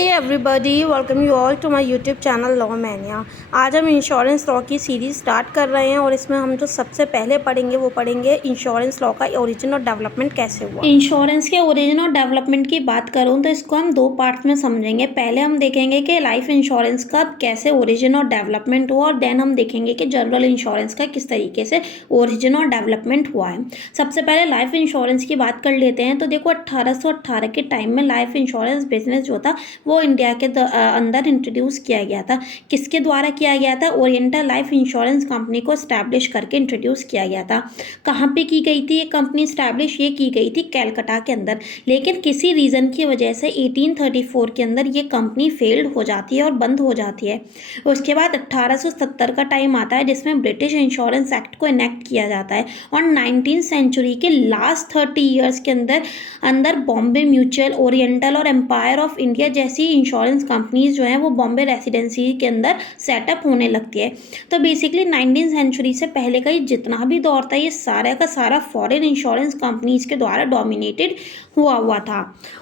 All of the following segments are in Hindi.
Hey everybody, welcome you all to my YouTube channel law mania. आज हम इंश्योरेंस लॉ की सीरीज़ स्टार्ट कर रहे हैं और इसमें हम जो सबसे पहले पढ़ेंगे वो पढ़ेंगे इंश्योरेंस लॉ का ओरिजिन और डेवलपमेंट कैसे हुआ। इंश्योरेंस के ओरिजिन और डेवलपमेंट की बात करूं तो इसको हम दो पार्ट्स में समझेंगे। पहले हम देखेंगे कि लाइफ इंश्योरेंस का कैसे ओरिजिन और डेवलपमेंट हुआ और देन हम देखेंगे कि जनरल इंश्योरेंस का किस तरीके से ओरिजिन और डेवलपमेंट हुआ है। सबसे पहले लाइफ इंश्योरेंस की बात कर लेते हैं। तो देखो 1818 के टाइम में लाइफ इंश्योरेंस बिजनेस जो था वो इंडिया के अंदर इंट्रोड्यूस किया गया था। किसके द्वारा किया गया था? ओरिएंटल लाइफ इंश्योरेंस कंपनी को स्टैब्लिश करके इंट्रोड्यूस किया गया था। कहाँ पे की गई थी ये कंपनी स्टैब्लिश? ये की गई थी कैलकाटा के अंदर। लेकिन किसी रीज़न की वजह से 1834 के अंदर ये कंपनी फेल्ड हो जाती है और बंद हो जाती है। उसके बाद 1870 का टाइम आता है जिसमें ब्रिटिश इंश्योरेंस एक्ट को इनेक्ट किया जाता है और 19th सेंचुरी के लास्ट 30 ईयर्स के अंदर बॉम्बे म्यूचुअल, ओरिएंटल और एम्पायर ऑफ इंडिया जैसी इंश्योरेंस कंपनीज जो हैं वो बॉम्बे रेसिडेंसी के अंदर सेटअप होने लगती है। तो बेसिकली 19th सेंचुरी से पहले का ये जितना भी दौर था ये सारा का सारा फॉरेन इंश्योरेंस कंपनीज के द्वारा डोमिनेटेड हुआ था।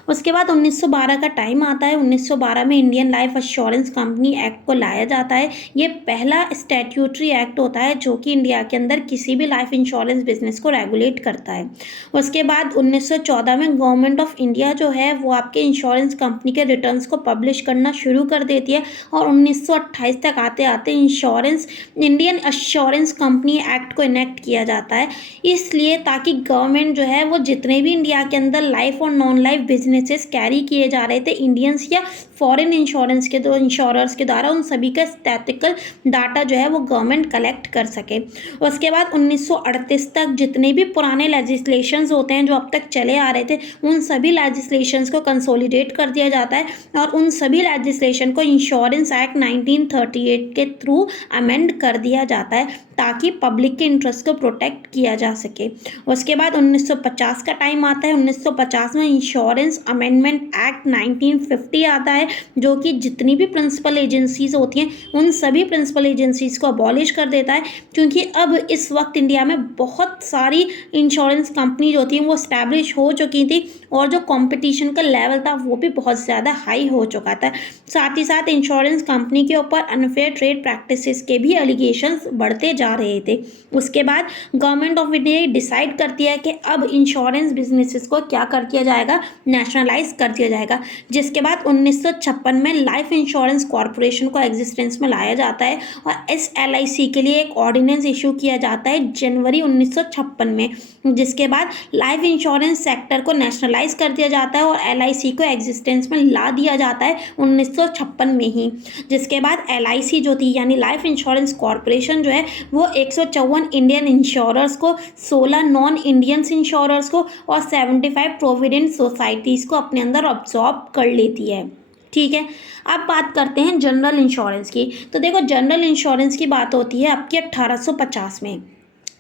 उसके बाद 1912 का टाइम आता है। 1912 में Indian life assurance company act को लाया जाता है। ये पहला स्टैट्यूटरी एक्ट होता है जो कि इंडिया के अंदर किसी भी लाइफ इंश्योरेंस बिजनेस को रेगुलेट करता है। उसके बाद 1914 में गवर्नमेंट ऑफ इंडिया जो है वो आपके इंश्योरेंस कंपनी के रिटर्न्स को पब्लिश करना शुरू कर देती है और 1928 तक आते आते इंडियन एश्योरेंस कंपनी एक्ट को इनेक्ट किया जाता है। इसलिए ताकि गवर्नमेंट जो है वो जितने भी इंडिया के अंदर लाइफ और नॉन लाइफ बिजनेसेस कैरी किए जा रहे थे इंडियंस या फॉरेन इंश्योरेंस के इंश्योरर्स के द्वारा, उन सभी का स्टैटिकल डाटा जो है वो गवर्नमेंट कलेक्ट कर सके। उसके बाद 1938 तक जितने भी पुराने लेजिस्लेशंस होते हैं जो अब तक चले आ रहे थे उन सभी लेजिस्लेशंस को कंसोलिडेट कर दिया जाता है और उन सभी लेजिस्लेशन को इंश्योरेंस एक्ट 1938 के थ्रू अमेंड कर दिया जाता है ताकि पब्लिक के इंटरेस्ट को प्रोटेक्ट किया जा सके। उसके बाद 1950 का टाइम आता है। 1950 में इंश्योरेंस अमेंडमेंट एक्ट 1950 आता है जो कि जितनी भी प्रिंसिपल एजेंसीज होती हैं उन सभी प्रिंसिपल एजेंसीज को अबॉलिश कर देता है, क्योंकि अब इस वक्त इंडिया में बहुत सारी इंश्योरेंस कंपनीज होती हैं वो स्टैब्लिश हो चुकी थी और जो कंपटीशन का लेवल था वो भी बहुत ज़्यादा हाई हो चुका था। साथ ही साथ इंश्योरेंस कंपनी के ऊपर अनफेयर ट्रेड प्रैक्टिसेस के भी एलिगेशंस बढ़ते जा रहे थे। उसके बाद गवर्नमेंट ऑफ इंडिया डिसाइड करती है कि अब इंश्योरेंस बिजनेसेस को क्या कर दिया जाएगा? नेशनलाइज कर दिया जाएगा। जिसके बाद 1956 में लाइफ इंश्योरेंस कॉरपोरेशन को एग्जिस्टेंस में लाया जाता है और SLIC के लिए एक ऑर्डिनेंस इशू किया जाता है जनवरी 1956 में। जिसके बाद लाइफ इंश्योरेंस सेक्टर को नेशनलाइज कर दिया जाता है और LIC को एग्जिस्टेंस में ला दिया जाता है 1956 में ही। जिसके बाद LIC जो थी यानी लाइफ इंश्योरेंस कॉरपोरेशन जो है वो 154 इंडियन इंश्योरर्स को, 16 नॉन इंडियंस इंश्योरर्स को और 75 प्रोविडेंट सोसाइटीज़ को अपने अंदर ऑब्जॉर्ब कर लेती है। ठीक है, अब बात करते हैं जनरल इंश्योरेंस की। तो देखो जनरल इंश्योरेंस की बात होती है आपकी 1850 में।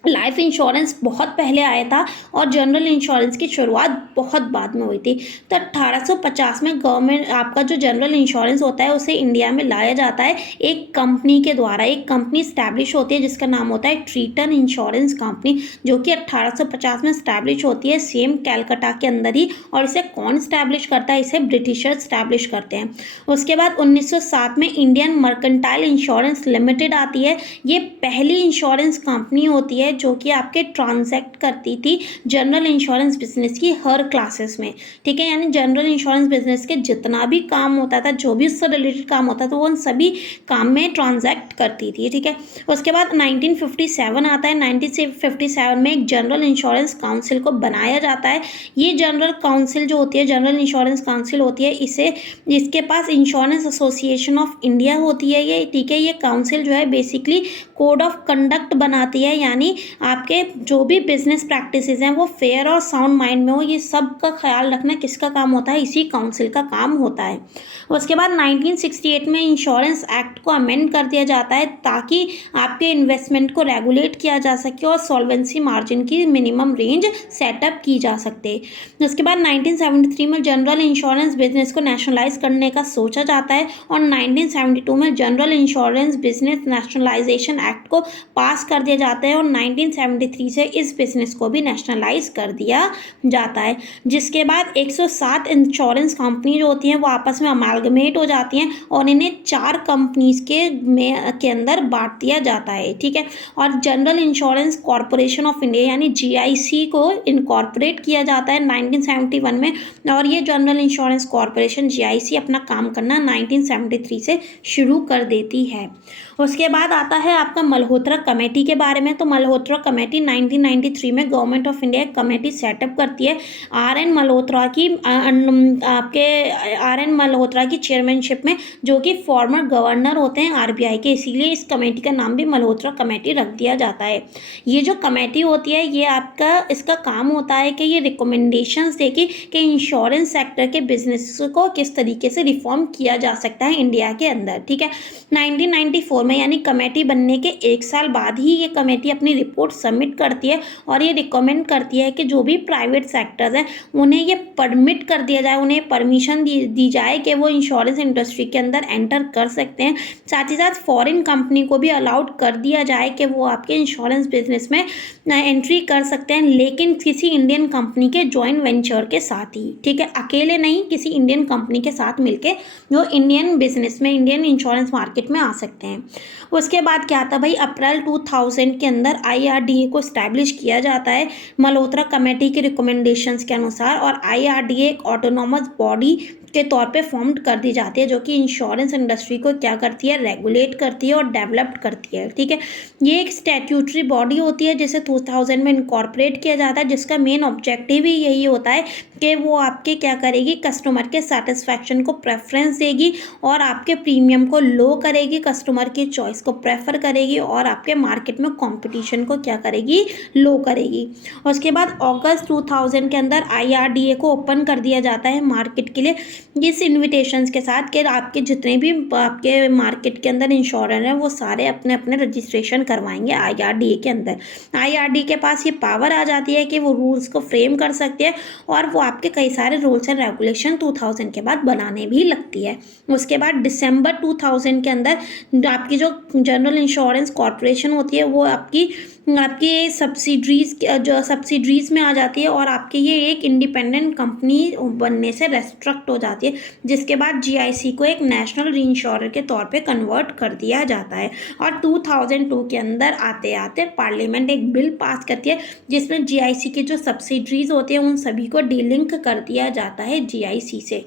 लाइफ इंश्योरेंस बहुत पहले आया था और जनरल इंश्योरेंस की शुरुआत बहुत बाद में हुई थी। तो 1850 में गवर्नमेंट आपका जो जनरल इंश्योरेंस होता है उसे इंडिया में लाया जाता है एक कंपनी के द्वारा। एक कंपनी स्टैब्लिश होती है जिसका नाम होता है ट्रीटन इंश्योरेंस कंपनी, जो कि 1850 में स्टैब्लिश होती है सेम कैलकाटा के अंदर ही। और इसे कौन स्टैब्लिश करता है? इसे ब्रिटिशर्स स्टैब्लिश करते हैं। उसके बाद 1907 में इंडियन मर्केंटाइल इंश्योरेंस लिमिटेड आती है। ये पहली इंश्योरेंस कंपनी होती है जो कि आपके ट्रांजैक्ट करती थी जनरल इंश्योरेंस बिजनेस की हर क्लासेस में। ठीक है, यानी जनरल इंश्योरेंस बिजनेस के जितना भी काम होता था, जो भी उससे रिलेटेड काम होता था, वो उन सभी काम में ट्रांजैक्ट करती थी। ठीक है, उसके बाद 1957 आता है। 1957 में एक जनरल इंश्योरेंस काउंसिल को बनाया जाता है। ये जनरल काउंसिल जो होती है, जनरल इंश्योरेंस काउंसिल होती है, इसके पास इंश्योरेंस एसोसिएशन ऑफ इंडिया होती है ये। ठीक है, ये काउंसिल जो है बेसिकली कोड ऑफ कंडक्ट बनाती है, यानी आपके जो भी बिजनेस प्रैक्टिसेस हैं वो फेयर और साउंड माइंड में हो, ये सब का ख्याल रखना किसका काम होता है? इसी काउंसिल का काम होता है। उसके बाद 1968 में इंश्योरेंस एक्ट को अमेंड कर दिया जाता है ताकि आपके इन्वेस्टमेंट को रेगुलेट किया जा सके और सॉल्वेंसी मार्जिन की मिनिमम रेंज सेटअप की जा सकते। उसके बाद 1973 में जनरल इंश्योरेंस बिजनेस को नेशनलाइज करने का सोचा जाता है और 1972 में general insurance business nationalisation act को पास कर दिया जाता है और 1973 से इस बिजनेस को भी नेशनलाइज कर दिया जाता है। जिसके बाद 107 इंश्योरेंस कंपनी जो होती हैं वो आपस में अमालगमेट हो जाती हैं और इन्हें 4 कंपनीज के अंदर बांट दिया जाता है, ठीक है। और general insurance corporation of India यानी जीआईसी को इनकॉर्पोरेट किया जाता है 1971 में, और ये जनरल इंश्योरेंस कॉरपोरेशन जीआईसी अपना काम करना 1973 से शुरू कर देती है। उसके बाद आता है आपका मल्होत्रा कमेटी के बारे में। तो मल्होत्रा कमेटी 1993 में गवर्नमेंट ऑफ इंडिया एक कमेटी सेटअप करती है आर.एन. मल्होत्रा की चेयरमैनशिप में, जो कि फॉर्मर गवर्नर होते हैं आरबीआई के, इसीलिए इस कमेटी का नाम भी मल्होत्रा कमेटी रख दिया जाता है। ये जो कमेटी होती है ये इसका काम होता है कि ये रिकमेंडेशंस देगी कि इंश्योरेंस सेक्टर के बिजनेस को किस तरीके से रिफॉर्म किया जा सकता है इंडिया के अंदर, ठीक है। 1994 में यानी कमेटी बनने के 1 साल बाद ही ये कमेटी अपनी रिपोर्ट सबमिट करती है और ये रिकमेंड करती है कि जो भी प्राइवेट सेक्टर्स हैं उन्हें ये परमिट कर दिया जाए, उन्हें परमिशन दी जाए कि वो इंश्योरेंस इंडस्ट्री के अंदर एंटर कर सकते हैं। साथ ही साथ फॉरेन कंपनी को भी अलाउड कर दिया जाए कि वो आपके इंश्योरेंस बिजनेस में एंट्री कर सकते हैं, लेकिन किसी इंडियन कंपनी के जॉइंट वेंचर के साथ ही, ठीक है। अकेले नहीं, किसी इंडियन कंपनी के साथ मिलके जो इंडियन बिजनेस में, इंडियन इंश्योरेंस मार्केट में आ सकते हैं। उसके बाद क्या आता भाई, अप्रैल 2000 के अंदर आईआरडीए को इस्टेब्लिश किया जाता है मल्होत्रा कमेटी के रिकमेंडेशंस के अनुसार, और आईआरडीए एक ऑटोनॉमस बॉडी के तौर पे फॉर्म्ड कर दी जाती है, जो कि इंश्योरेंस इंडस्ट्री को क्या करती है, रेगुलेट करती है और डेवलप करती है, ठीक है। ये एक स्टैट्यूटरी बॉडी होती है जिसे 2000 में इनकॉर्पोरेट किया जाता है, जिसका मेन ऑब्जेक्टिव ही यही होता है कि वो आपके क्या करेगी, कस्टमर के सेटिस्फैक्शन को प्रेफरेंस देगी और आपके प्रीमियम को लो करेगी, कस्टमर की चॉइस को प्रेफर करेगी और आपके मार्केट में कॉम्पिटिशन को क्या करेगी, लो करेगी। उसके बाद अगस्त 2000 के अंदर आईआरडीए को ओपन कर दिया जाता है मार्केट के लिए, इस इन्विटेशंस के साथ कि आपके जितने भी आपके मार्केट के अंदर इंश्योरर हैं वो सारे अपने अपने रजिस्ट्रेशन करवाएंगे आईआरडीए के अंदर। आईआरडीए के पास ये पावर आ जाती है कि वो रूल्स को फ्रेम कर सकती है और वो आपके कई सारे रूल्स एंड रेगुलेशन 2000 के बाद बनाने भी लगती है। उसके बाद दिसंबर 2000 के अंदर आपकी जो जनरल इंश्योरेंस कॉरपोरेशन होती है वो आपकी सब्सिडरीज में आ जाती है और आपके ये एक इंडिपेंडेंट कंपनी बनने से रेस्ट्रिक्ट हो जाती है, जिसके बाद जीआईसी को एक नेशनल रीइंश्योरर के तौर पे कन्वर्ट कर दिया जाता है। और 2002 के अंदर आते आते पार्लियामेंट एक बिल पास करती है जिसमें जीआईसी की जो सब्सिडरीज होती हैं उन सभी को डीलिंक कर दिया जाता है जीआईसी से।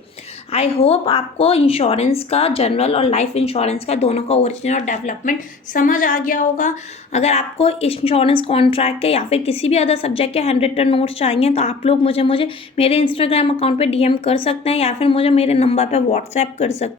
आई होप आपको इंश्योरेंस का, जनरल और लाइफ इंश्योरेंस का दोनों का ओरिजिन और डेवलपमेंट समझ आ गया होगा। अगर आपको इंश्योरेंस कॉन्ट्रैक्ट के या फिर किसी भी अदर सब्जेक्ट के 100 रिटन नोट्स चाहिए तो आप लोग मुझे मेरे इंस्टाग्राम अकाउंट पे डीएम कर सकते हैं या फिर मुझे मेरे नंबर पे व्हाट्सएप कर सकते हैं।